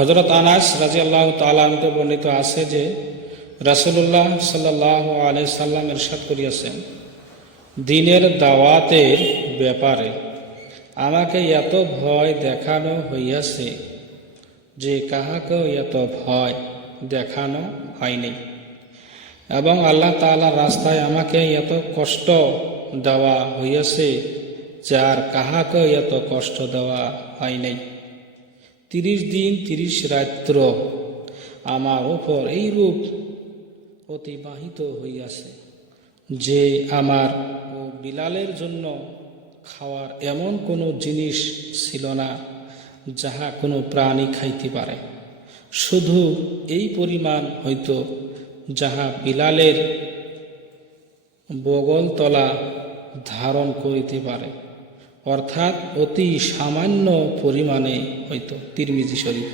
হযরত আনাস রাদিয়াল্লাহু তাআলা আনহু বর্ণিত আছে যে রাসূলুল্লাহ সাল্লাল্লাহু আলাইহি সাল্লাম ইরশাদ করিয়াছেন, দ্বীনের দাওয়াতের ব্যাপারে আমাকে এত ভয় দেখানো হইয়াছে যে কাহাকেও এত ভয় দেখানো হয়নি, এবং আল্লাহ তাআলার রাস্তায় আমাকে এত কষ্ট দেওয়া হইয়াছে যার কাহাকেও এত কষ্ট দেওয়া হয়নি। 30 দিন 30 রাত্র আমার উপর এইরূপ অতিবাহিত হইয়াছে যে আমার ও বিলালের জন্য খাওয়ার এমন কোনো জিনিস ছিল না যাহা কোনো প্রাণী খাইতে পারে, শুধু এই পরিমাণ হইত যাহা বিলালের বগলতলা ধারণ করিতে পারে, অর্থাৎ অতি সামান্য পরিমাণে হইত। তিরমিজি শরীফ।